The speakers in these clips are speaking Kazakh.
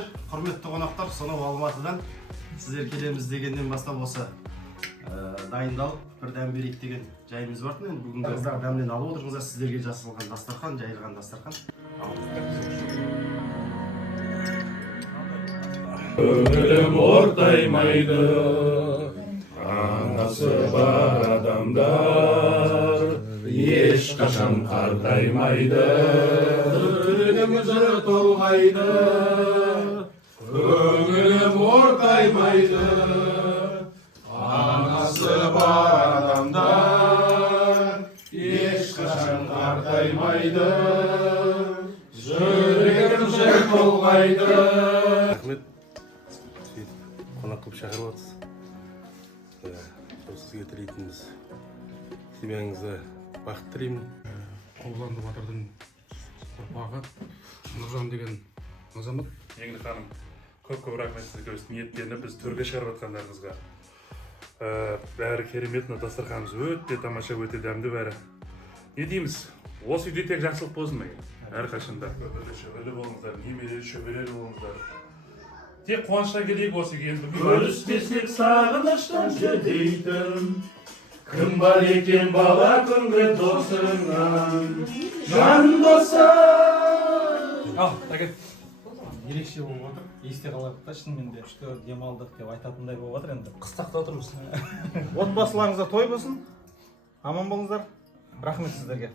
Кешір, құрметті қонақтар, сонау Алматыдан сіздер келеміз дегеннен бастап осы дайындалып бір дәм берейік деген жайымыз бар. Енді бүгінгі дәмнен алып отырыңыздар, сіздерге жасалған дастархан, жайылған дастархан. Көңілім ортаймайды, анасы бар адамдар ешқашан қартаймайды. Көңілім жыр толғайды, көңілім ортаймайды, анасы бар адамдар ешқашан қартаймайды. Жүрегім жыр толғайды. Рахмет. Қонақ қылып шақырып отырсыз. Сізге тілейтініміз семьяңызға бақыт тілеймін. Қобыланды батырдың ұрпағы Нұржан деген азамат. Еңлі ханым, көп рахмет сізге өз ниеттеріне біз төрге шығарып жатқандарыңызға. Бәрі керемет, дастарханымыз өте тамаша, өте дәмді бәрі. Не дейміз? Осы үйде тек жақсылық болсын ма? Әрқашанда өмірлі шөбелі болыңыздар, немерелі шөбелелі болыңыздар. Тек қуанышқа келейік осы енді. Көріспесек сағыныштан жүдейтін, кім бар екен бала күнгі досыңнан, жан досым. Ал, тәкет. Ерекше болып отыр. Есте қаладық та, шынымен де күшті демалдық деп айтатындай болып отыр енді. Қыстақта отырмыз. Отбасыларыңызға той болсын. Аман болыңыздар. Рахмет сіздерге.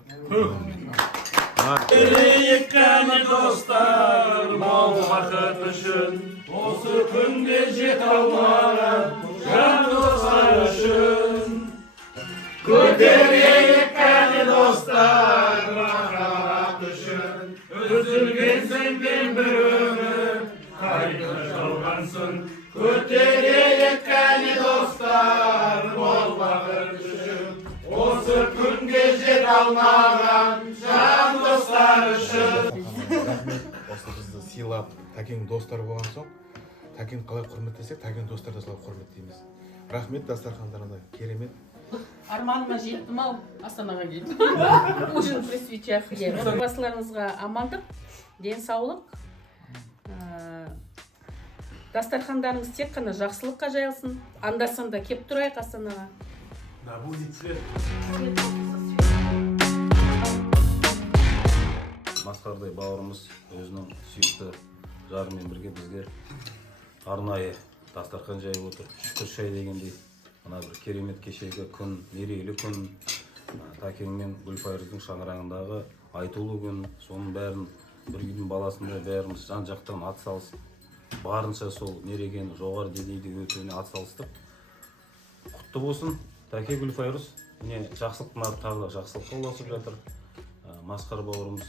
Берейік қане достар, мол бақыт үшін, осы күнге жете алмаған жан достар үшін. Көтерейік қане достар, махаббат үшін, үзілген сенген бір өмір, қайта жалғансын. Көтерейік қане достар, мол бақыт үшін, осы күнге жете алмаған жан достар үшін. Рахмет. Осы бізді сыйлап, тәкең достар болған соң, тәкең қалай құрметтесек, тәкең достар да солай құрметтейміз. Рахмет, дастархандарына керемет. Арманыма жеттім ау, Астанаға келдім. Ужин при свечах. Отбасыларыңызға амандық, денсаулық. Дастархандарыңыз тек қана жақсылыққа жайылсын. Анда-санда кеп тұрайық Астанаға. Да будет свет. Масқардай бауырымыз өзінің сүйікті жарымен бірге бізге арнайы дастархан жайып отыр. Шүкір шай дегендей. Мына бір керемет кешегі күн, мерейлі күн, Тәкең мен Гүлфайырдың шаңырағындағы айтулы күн, соның бәрін бір үйдің баласында бәріміз жан-жақтан атсалысып, барынша сол мерекені жоғары деңгейде өтуіне атсалыстық. Құтты болсын, Тәке Гүлфайырыз, міне жақсылықтың арты жақсылыққа ұласып жатыр. Масқар бауырымыз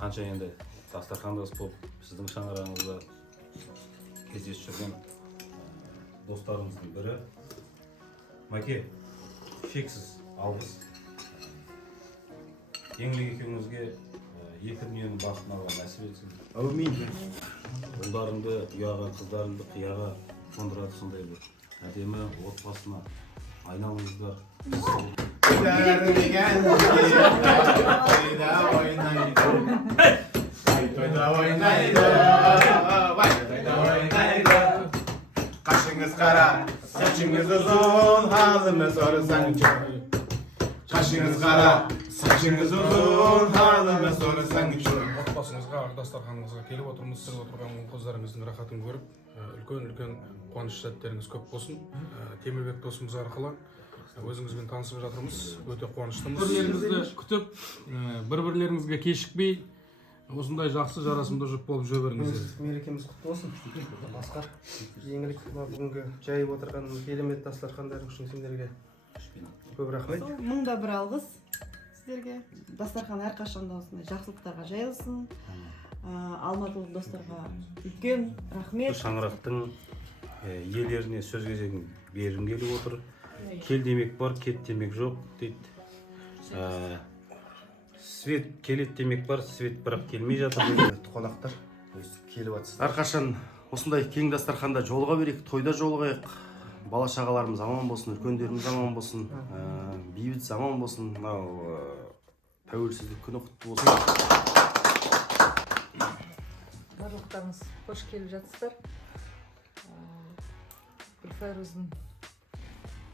қанша енді дастархандас болып сіздің шаңырағыңызда кездесіп жүрген достарымыздың бірі. Маке, шексіз алғыс. Еңлік екеуіңізге екі дүниенің бақытын алған нәсіп етсін. Әумин. Ұлдарыңды ұяға, қыздарыңды қияға қондырады, сондай бір әдемі отбасына айналыңыздар. Қашыңыз қара, сачыңыз ұзын, халіміз ұрысаңшы. Қашыңыз қара, сачыңыз ұзын, халіміз ұрысаңшы. Отбасыңызға, дастарханыңызға келіп отырмыз. Сіз отырған қыздарыңыздың рахатын көріп, үлкен қуаныш сәттеріңіз көп болсын. Темірбек досымыз арқылы өзіңізбен танысып жатырмыз. Өте қуаныштымыз. Бір-бірлеріңізді күтіп, бір-бірлеріңізге кешікпей, осындай жақсы жарасымды жұп болып жүре беріңіздер. Мерекеміз құтты болсын. Масқар. Еңлік бүгінгі жайып отырған керемет дастархандарың үшін сендерге көп рахмет. Мыңда бір алғыс сіздерге. Дастархан әрқашанда осындай жақсылықтарға жайылсын. Алматылық достарға үлкен рахмет. Шаңырақтың иелеріне сөз кезегін бергім келіп отыр. Кел демек бар, кет демек жоқ дейді. Свет келет демек бар, свет бірақ келмей жатыр. Қонақтар келіп жатсыз. Әрқашан осындай кең дастарханда жолыға берейік, тойда жолығайық. Бала шағаларымыз аман болсын, үлкендеріміз аман болсын, бейбіт заман болсын. Тәуелсіздік күні құтты болсын. барлықтарыңыз қош келіп жатсыздар. Гүлфайрудың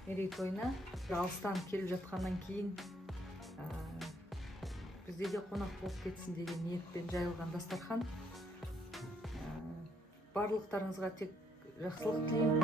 мерейтойына алыстан келіп жатқаннан кейін бізде де қонақ болып кетсін деген ниетпен жайылған дастархан. Барлықтарыңызға тек жақсылық тілеймін.